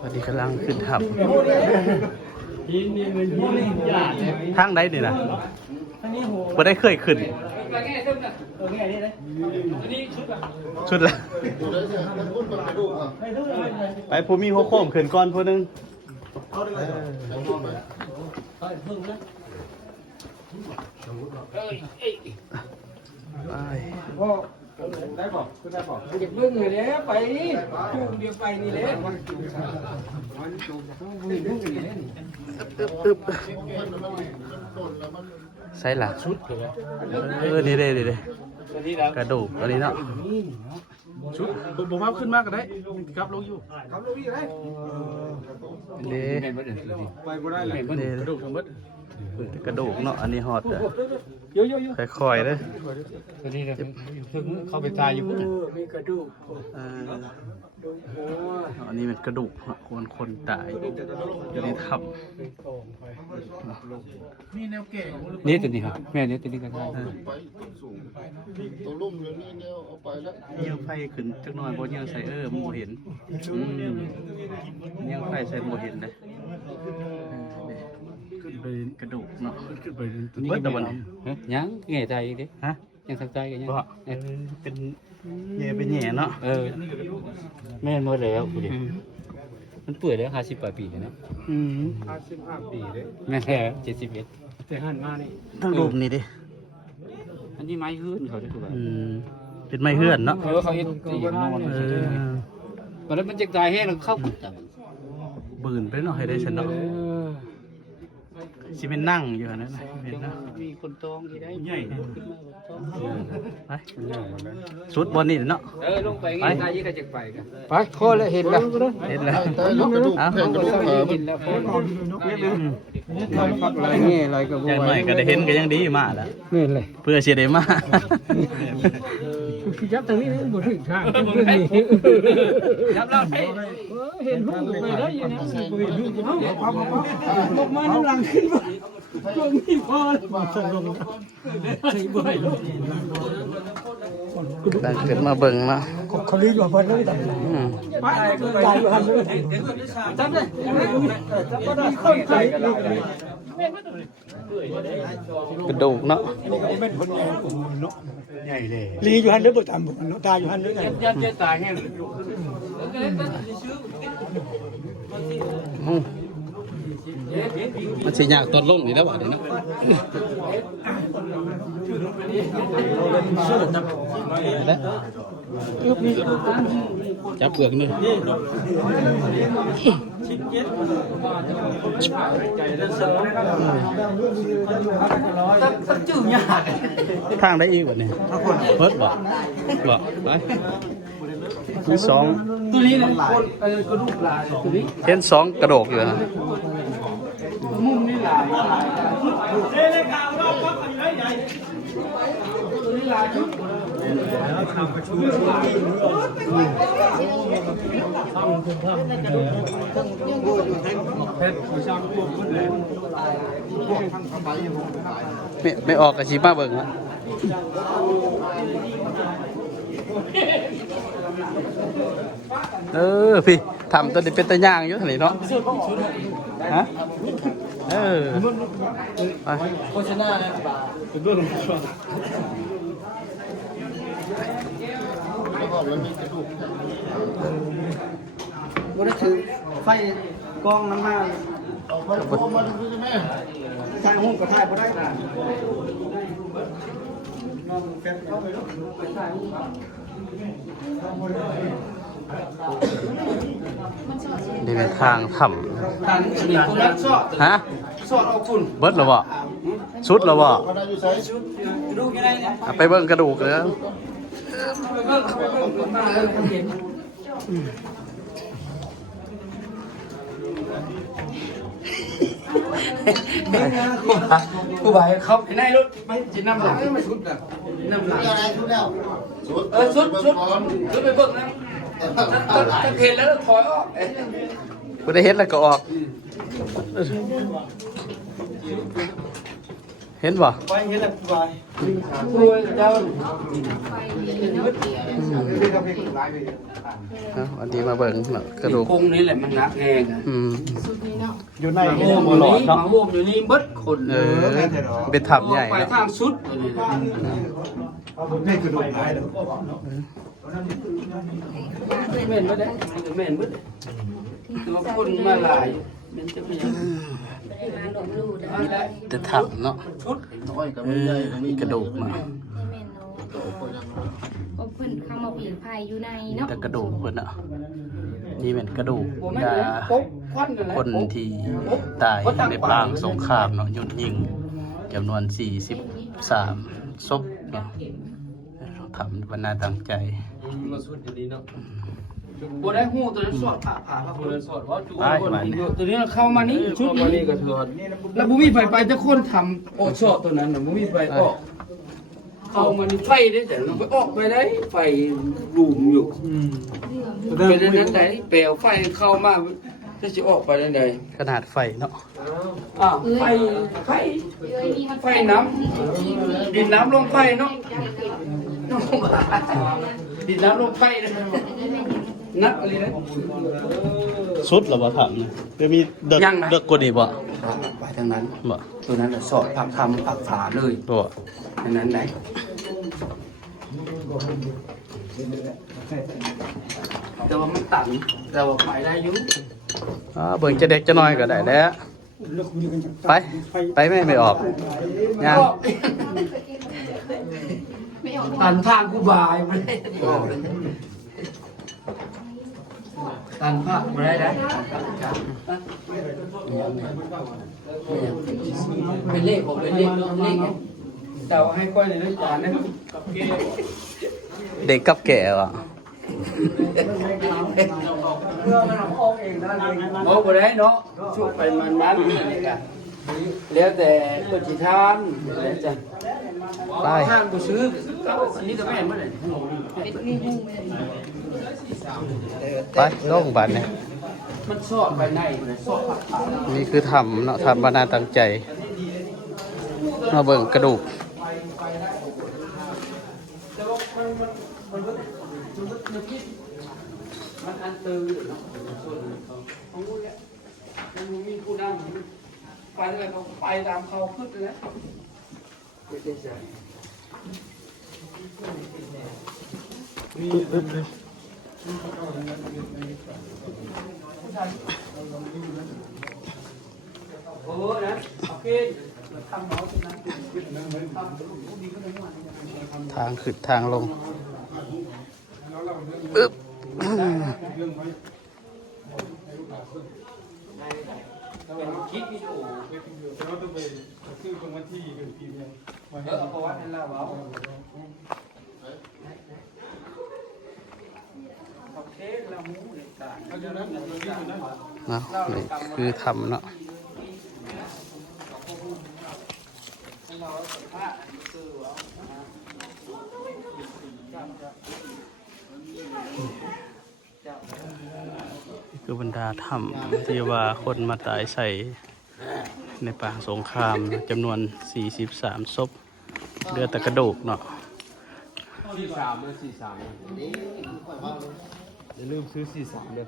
พอดีกำลังขึ้นทับทางใดนี่นะบ่ได้เคยขึ้นชุดละไปผู้มีหัวโค้งขึ้นก่อนผู้นึงได้บอกคุณได้บอกเด็กเบิ้งเลยเนี่ยไปจูงเดียวไปนี่เลยใส่หลักชุดนี่เลยกระดูกอันนี้เนาะชุดผมว่าขึ้นมากก็ได้ครับลงอยู่เได้ไปบ่ได้เลยกระดูกทั้งหมดกระดูกเนาะอันนี้ฮอตเยอะค่อยๆเลยตัวนี้ถึงเข้าไปตายอยู่มีกระดูกอันนี้เป็นกระดูกคนตายอยู่ในถ้ำนี่ตัวนี้ครับแม่นี่ตัวนี้กันได้ตัวลุ่มเลยนี่เนี่ยเอาไปแล้วเยี่ยงไฟขึ้นจักหน่อยบ่เยี่ยงใส่มึงบ่เห็นเยี่ยงไฟใส่บ่เห็นเลยขึ้นไปกระดูกเนาะขึ้นไปเบิดตะวันยังแง่ใจดิฮะยังสักใจกันยังเป็นแง่เนาะแม่นหมดแล้วกูดิมันเปื่อยแล้ว58 ปีแล้วนะ55 ปีเลยแม่นแล้ว71แต่หันมานี่ทั้งรูปนี่ดิอันนี้ไม้ฮื้นเขาได้ถูกป่ะเป็นไม้เฮือนเนาะเขาเฮ็ดตีนอนแล้วมันจะตายแห้งแล้วเข้าจับบืนไปเนาะให้ได้ฉันเนาะสิเป็นนั่งอยู่นั่นนะเห็นนะมีคนตองที่ได้ใหญ่ไปสุดบนนี่เนาะลงไปง่ายยิ่งกระจักไปกันไปโคแล้วเห็นแล้วเห็นแล้วกระดูกขาเห็นแล้วอะไรเงี้ยอะไรก็บ่หน่อยก็ได้เห็นก็ยังดีมากแล้วนี่เลยเพื่อสิได้มาจับตรงนี้บ่ถึงทางจับเราเห็นรูปไปได้ยังไงลงมาน้ำหลังขึ้นมาลงนี่พอตั้งขึ้นมาเบิ่งมาเขาลีกว่าเพิ่นเลยไปจ่ายอยู่หั่นเลยจับเลยจับบ่ได้คนไทยกระดูกเนาะใหญ่เลยลีอยู่หั่นเด้อบ่ตามตายอยู่หั่นเด้อยันตายแห้งมันสิยากตอนลงนี่แล้วว่ะเดี๋ยวนะจับเปลือกนี่ทางได้อีกวะเนี่ยเพิ่มบ่ไปที่สองตัวนี้นะคนกระดูกลายตัวนี้เห็น2กระโดกอยู่นะมุมนี่ลายเลยข่าวเราก็อยู่ได้ใหญ่ตัวนี้ลายจุดไม่ออกกับชีป้าเบิ่งวะพี่ทำตัวนี้เป็นตัวย่างอยู่เท่าไหร่เนาะฮะไปโฆษณาเลยเป็นเรื่องบ่ได้ถือไฟกองน้ำมาเอาไปโคมาดูใช่ไหมทางห้องก็ถ่ายบ่ได้น้องแฟนเข้าไปแล้วไปถ่ายนี่เป็นทางถ้ำฮะเบิดหรอวะชุดหรอวะไปเบิ่งกระดูกเลยผู้บ่ายเขาไปในรถไปจิน้ำหลังไม่ชุดแบบน้ำหลังอะไรชุดแล้วชุดไปเบิ่งนะถ้าเห็นแล้วถอยออกกูได้เห็นแล้วก็ออก เห็นบ่ ไปเห็นแล้วไปรวยเจ้า วันนี้มาเบิ่งเนาะกระดูก คงนี่แหละมันหนักแหง อยู่ใน มาโฮมอยู่นี่มาโฮมอยู่นี่เบิดคน เป็นถับใหญ่ ไป เนาะ ทางสุดเลยนะ นี่กระดูกหายแล้ว แม่นบ่ได้แม่นบ่ได้ตัวคนมาหลายมันจะเป็นยัง แต่ถับเนาะ ชุด น้อยกับมันใหญ่กับมี กระดูกมา ก็เพิ่นเข้ามาเปลี่ยนภัยอยู่ในเนาะ แต่กระดูกเพิ่นอ่ะนี่เป็นกระดูก บ่แม่น ยา เลยปุ๊บควันนั่นแหละ คนที่ตายในปรางสงครามเนาะยุดยิงจำนวน43ศพเนาะทำบรรณาตั้งใจ มาสุดอยู่นี่เนาะบ่ได้ฮู้ตัวนั้นสอดผ่าครับตัวนั้นสอดว่าจูตัวนี้เข้ามานี่ชุดนี้ก็สอดแล้วบ่มีไฟไปจะคนทำโอ้สอดตัวนั้นน่ะบ่มีไฟออกเข้ามานี่ไฟได้แต่เราไปออกไปได้ไฟรูมอยู่เป็นนั้นได้เปลวไฟเข้ามาจะสิออกไปได้ได ขนาดไฟเนาะ ไฟน้ำดินน้ำลงไฟเนาะดินน้ำลงไฟนะนักอะไรนะ สุดหรอบ่ถามนะเดี๋ยวมีเด็ก ยังนะ เด็กกว่านี้บ่ ไปทางนั้น บ่ ตัวนั้นสอดผักทำผักฝาเลย บ่ ทางนั้นไหนแต่ว่ามันตันแต่ว่าไปได้อยู่ เบิ่งจะเด็กจะน้อยก็ได้แล้วไปไม่ออกยัง ตันทางกูบายไม่ได้บอกเลยตันภาคไม่ได้นะเป็นเลขผมเป็นเลขเลขแต่ว่าให้ก้อยในเรื่องจานนะ เด็กกับแก่ว่ะ บอกไปได้เนาะช่วยไปมันแล้วแต่เปิดจิทานแล้วจ้ะ ไป ทานกูซื้อก็สีตะแม่นเมื่อไหร่ ไปลงบัดเนี่ย มันสอดไปในสอดผัก นี่คือทำเนาะทำบรรณาตั้งใจมาเบิ่งกระดูก แต่ว่ามันอันตื่นเนาะส่วนของกูเนี่ยมันมีผู้นำไปอะไรเขาไปตามเขาขึ้นแล้วไม่ได้ใช่โอ้นะโอเคทำเมาส์นั้น ทางขึ้นทางลงอึ๊บ คิดวิดีโอเราต้องไปซื้อตรงวันที่เป็นปีเนี่ยเอาประวัติให้เราเอาโอเคเราหมูในการ เนาะนี่คือทำเนาะ เราสัมภาษณ์คือว่า คือบรรดาถ้ำที่ว่าคนมาตายใส่ในป่าสงครามจำนวน43ศพเหลือแต่กระดูกเนาะ 43อย่าลืมซื้อ43เลย